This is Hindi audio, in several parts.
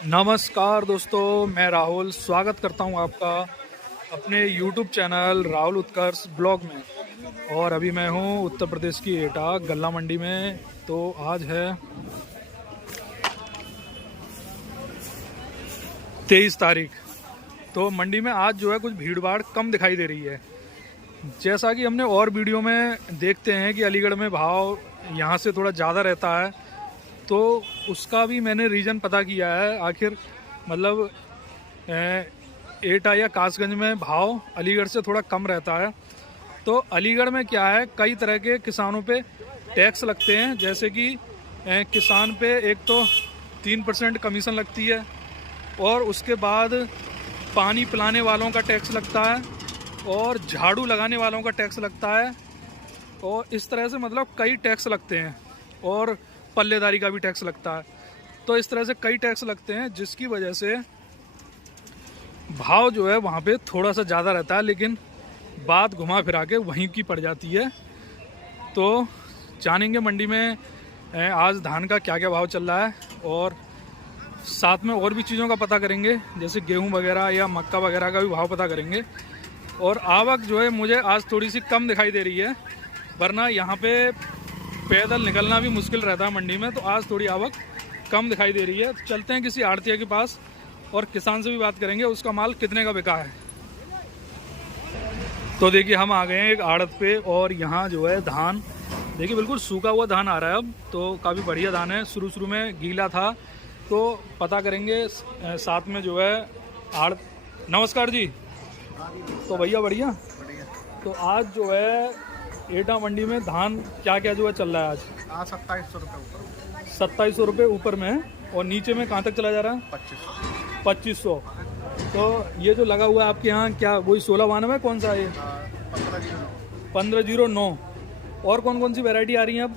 नमस्कार दोस्तों, मैं राहुल स्वागत करता हूं आपका अपने YouTube चैनल राहुल उत्कर्ष ब्लॉग में। और अभी मैं हूं उत्तर प्रदेश की एटा गल्ला मंडी में। तो आज है 23 तारीख। तो मंडी में आज जो है कुछ भीड़ भाड़ कम दिखाई दे रही है। जैसा कि हमने और वीडियो में देखते हैं कि अलीगढ़ में भाव यहाँ से थोड़ा ज़्यादा रहता है, तो उसका भी मैंने रीज़न पता किया है। आखिर मतलब एटा या कासगंज में भाव अलीगढ़ से थोड़ा कम रहता है। तो अलीगढ़ में क्या है, कई तरह के किसानों पे टैक्स लगते हैं। जैसे कि किसान पे एक तो 3% कमीशन लगती है, और उसके बाद पानी पिलाने वालों का टैक्स लगता है, और झाड़ू लगाने वालों का टैक्स लगता है, और इस तरह से मतलब कई टैक्स लगते हैं। और पल्लेदारी का भी टैक्स लगता है। तो इस तरह से कई टैक्स लगते हैं, जिसकी वजह से भाव जो है वहाँ पे थोड़ा सा ज़्यादा रहता है, लेकिन बात घुमा फिरा के वहीं की पड़ जाती है। तो जानेंगे मंडी में आज धान का क्या क्या भाव चल रहा है, और साथ में और भी चीज़ों का पता करेंगे, जैसे गेहूं वगैरह या मक्का वगैरह का भी भाव पता करेंगे। और आवक जो है मुझे आज थोड़ी सी कम दिखाई दे रही है, वरना यहाँ पे पैदल निकलना भी मुश्किल रहता है मंडी में। तो आज थोड़ी आवक कम दिखाई दे रही है। तो चलते हैं किसी आड़तिया के पास और किसान से भी बात करेंगे, उसका माल कितने का बिका है। तो देखिए हम आ गए हैं एक आड़त पे, और यहाँ जो है धान देखिए बिल्कुल सूखा हुआ धान आ रहा है अब। तो काफ़ी बढ़िया धान है, शुरू में गीला था। तो पता करेंगे साथ में जो है आड़त। नमस्कार जी। तो भैया बढ़िया। तो आज जो है एटा मंडी में धान क्या क्या जो है चल रहा है आज? 2700 रुपये ऊपर। 2700 रुपये ऊपर में है, और नीचे में कहाँ तक चला जा रहा है? 2500। तो ये जो लगा हुआ है आपके यहाँ, क्या वही 1692 है? कौन सा है ये? 1509। और कौन कौन सी वैरायटी आ रही है अब?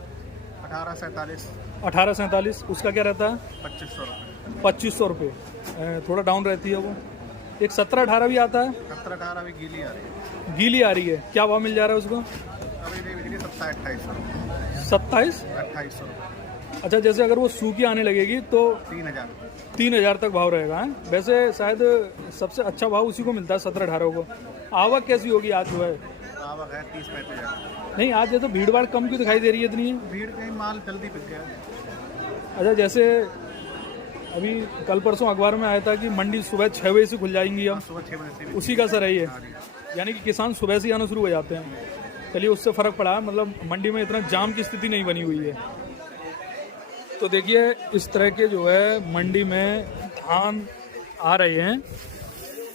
1847। उसका क्या रहता है? 2500 रुपये। 2500 रुपये थोड़ा डाउन रहती है वो। एक 1718 भी आता है। 1718 भी गीली आ रही है। गीली आ रही है, क्या भाव मिल जा रहा है उसको? अभी नहीं बिकी, 27-2800 रुपये। 27-2800 रुपये। अच्छा, जैसे अगर वो सूखी आने लगेगी तो 3000 3000 तक भाव रहेगा है? वैसे शायद सबसे अच्छा भाव उसी को मिलता है 17-18 को। आवक कैसी होगी आज जो है? आवक है 30-35 हज़ार। नहीं, आज ये तो भीड़ भाड़ कम क्यों दिखाई दे रही है इतनी? भीड़ कहीं माल जल्दी बिक गया। अच्छा, जैसे अभी कल परसों अखबार में आया था कि मंडी सुबह 6 बजे से खुल जाएंगी अब। सुबह 6 बजे से उसी का असर है ये, यानी कि किसान सुबह से आना शुरू हो जाते हैं। चलिए, उससे फ़र्क पड़ा है, मतलब मंडी में इतना जाम की स्थिति नहीं बनी हुई है। तो देखिए इस तरह के जो है मंडी में धान आ रहे हैं।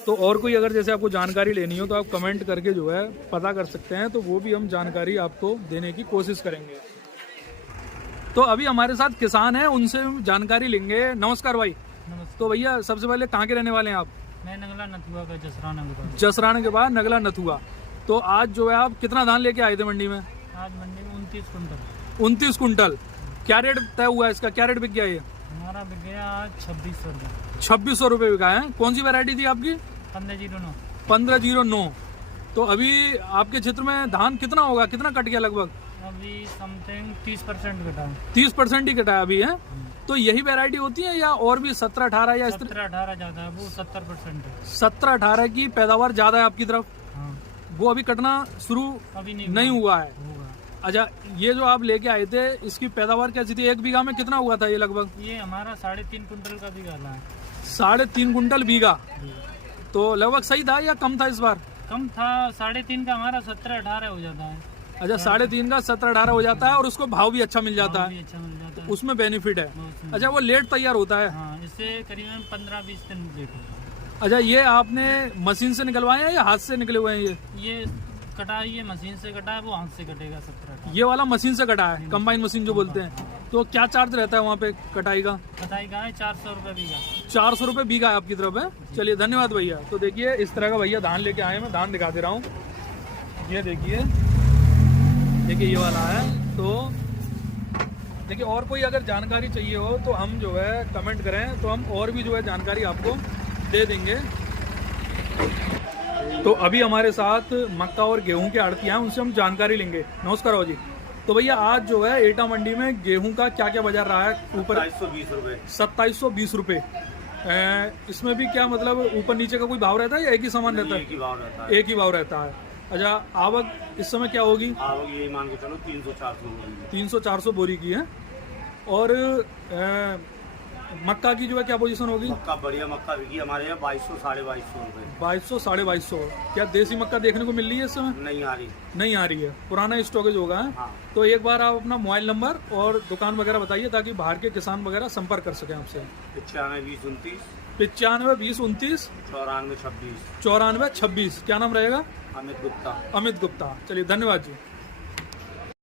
तो और कोई अगर जैसे आपको जानकारी लेनी हो तो आप कमेंट करके जो है पता कर सकते हैं, तो वो भी हम जानकारी आपको देने की कोशिश करेंगे। तो अभी हमारे साथ किसान हैं, उनसे जानकारी लेंगे। नमस्कार भाई। नमस्कार। तो भैया सबसे पहले कहाँ के रहने वाले हैं आप? मैं नगला नथुआ का जसराना के पास। जसराना के बाद नगला नथुआ। तो आज जो है आप कितना धान लेके आए थे मंडी में? आज मंडी में 29 कुंटल। 29 कुंटल। क्या रेट तय हुआ है इसका? क्या रेट बिक गया ये? हमारा बिक गया आज 2600 रुपये। 2600 रुपये बिका है। कौन सी वैरायटी थी आपकी? 1509। 1509। तो अभी आपके क्षेत्र में धान कितना होगा, कितना कट गया लगभग? अभी समथिंग 30% घटा है। 30% ही कटा है अभी है। तो यही वैरायटी होती है या और भी 17-18 या 17-18 ज्यादा है, वो 70% है। 17-18 की पैदावार ज्यादा है आपकी तरफ? हाँ। वो अभी कटना शुरू अभी नहीं हुआ है। होगा। अच्छा, ये जो आप लेके आए थे इसकी पैदावार कैसी थी? 1 बीघा में कितना हुआ था ये लगभग? ये हमारा 3.5 कुंटल का भी गाला है। 3.5 कुंटल बीघा। तो लगभग सही था या कम था इस बार? कम था। 3.5 का हमारा 17-18 हो जाता है। अच्छा, 3.5 का 17-18 हो जाता है, और उसको भाव भी अच्छा मिल जाता भाव है। भी अच्छा मिल जाता है। उसमें बेनिफिट है। उसमें। अच्छा, वो लेट तैयार होता है। हाँ, इससे करीबन 15-20 दिन लेट होता है। अच्छा, ये आपने मशीन से निकलवाए हैं या हाथ से निकले हुए हैं? ये कटाई ये मशीन से कटा है, वो हाथ से कटेगा 17-18। ये वाला मशीन से कटा है, कंबाइन मशीन जो बोलते हैं। तो क्या चार्ज रहता है वहाँ पे कटाई का? कटाई का है 400 रुपये बीघा। 400 रुपये बीघा है आपकी तरफ है। चलिए, धन्यवाद भैया। तो देखिए इस तरह का भैया धान लेके आए, मैं धान दिखा दे रहा हूँ। ये देखिए ये वाला है। तो देखिए, और कोई अगर जानकारी चाहिए हो तो हम जो है कमेंट करें, तो हम और भी जो है जानकारी आपको दे देंगे। तो अभी हमारे साथ मक्का और गेहूं के आड़तियां हैं, उनसे हम जानकारी लेंगे। नमस्कार हो जी। तो भैया आज जो है एटा मंडी में गेहूं का क्या क्या बाजार रहा है? ऊपर 2720 रुपये। 2720 रुपये। इसमें भी क्या मतलब ऊपर नीचे का कोई भाव रहता है या एक ही सामान रहता एक है? ही भाव रहता है। एक ही भाव रहता है। अच्छा, आवक इस समय क्या होगी? आवक यही मान के चलो 300-400 होगी। 300-400 बोरी की है। और मक्का की जो है क्या पोजीशन होगी? मक्का बढ़िया मक्का बिकी हमारे यहाँ 2200-2250 रुपये। 2200-2250। क्या देसी मक्का देखने को मिल रही है इस समय? नहीं आ रही। नहीं आ रही है, पुराना स्टॉकेज होगा है? हाँ। तो एक बार आप अपना मोबाइल नंबर और दुकान वगैरह बताइए ताकि बाहर के किसान वगैरह संपर्क कर सकें आपसे। 95-20-29 95-20-29 94-26। 94-26। क्या नाम रहेगा? अमित गुप्ता। अमित गुप्ता। चलिए, धन्यवाद जी।